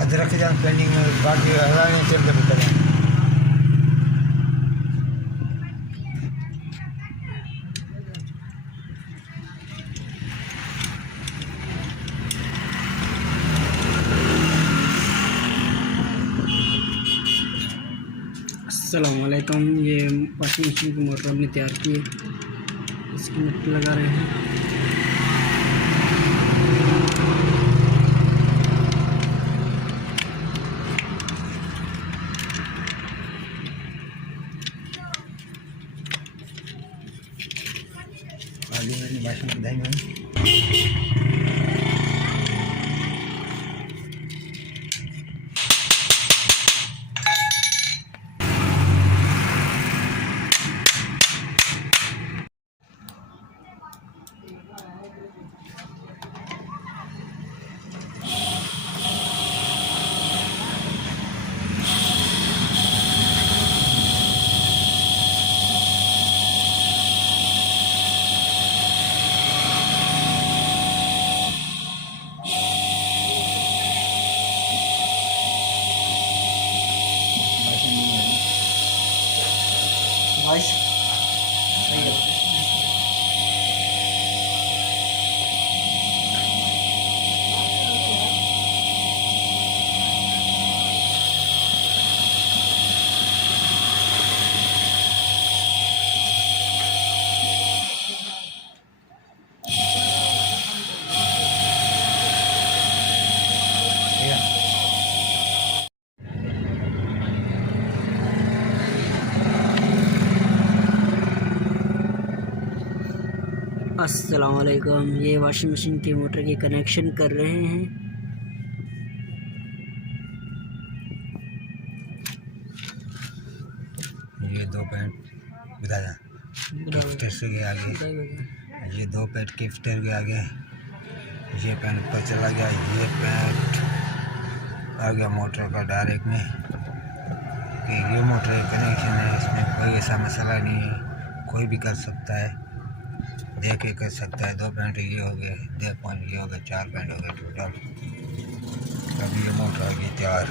अदरक जान पेंडिंग में बाकी हलाने चलते करें। अस्सलामुअलैकुम। ये वॉशिंग मशीन की मोटर हमने तैयार की है, इसकी नट लगा रहे हैं। आगे मैंने भाषण बधाई में वॉइस सही है। अस्सलामुअलैकुम। ये वॉशिंग मशीन के मोटर की कनेक्शन कर रहे हैं। ये दो पैंट बताया गिफ्टर से के आगे, ये दो पैंट गिफ्टर के आगे, ये पैंट ऊपर चला गया, ये पैंट आ गया मोटर का डायरेक्ट में कि ये मोटर कनेक्शन है, इसमें कोई ऐसा मसला नहीं है, कोई भी कर सकता है, देख के कर सकता है। दो पैंट ये हो गए, 2 पॉइंट ये हो गए, 4 पैंट हो गए टोटल। अभी ये मोटर आ गई तैयार।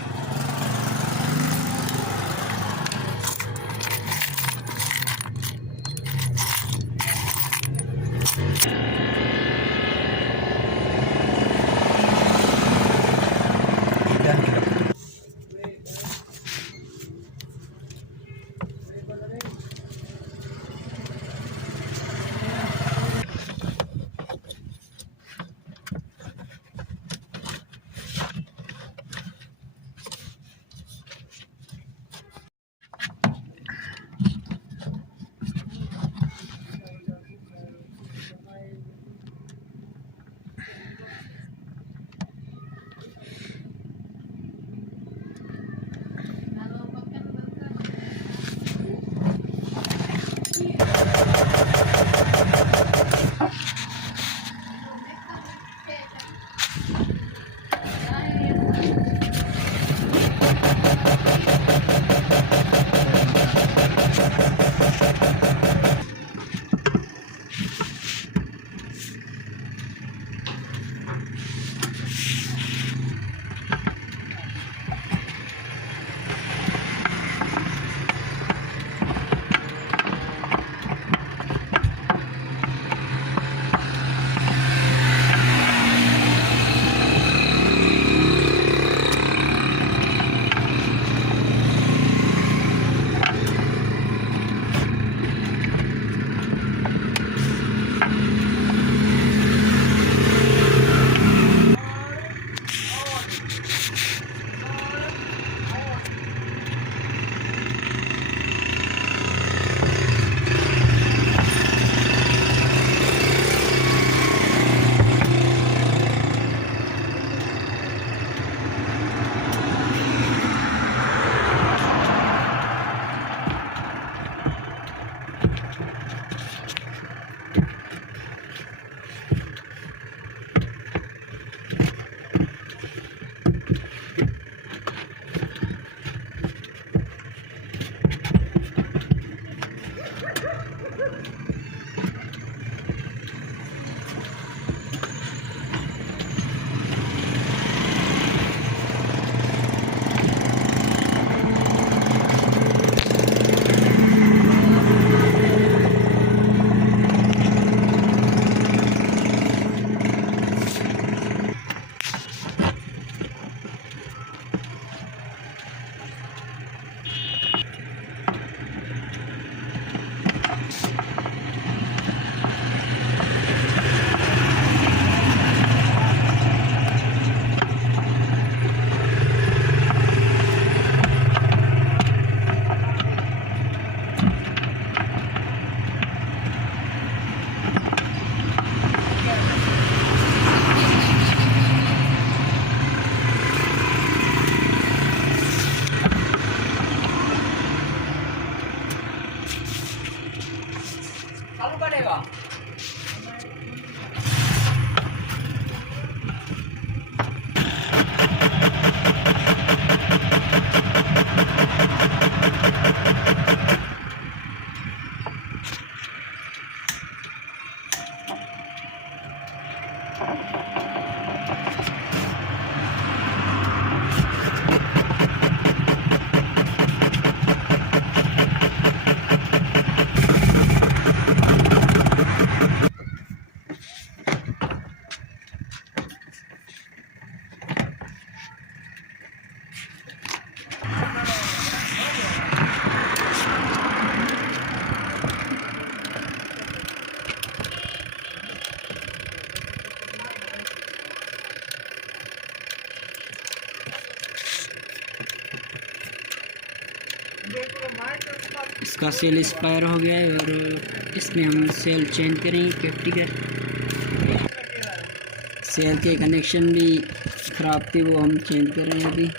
इसका सेल एक्सपायर हो गया है और इसमें हम सेल चेंज करेंगे केफ्टी का। सेल के कनेक्शन भी ख़राब थे, वो हम चेंज कर रहे हैं अभी।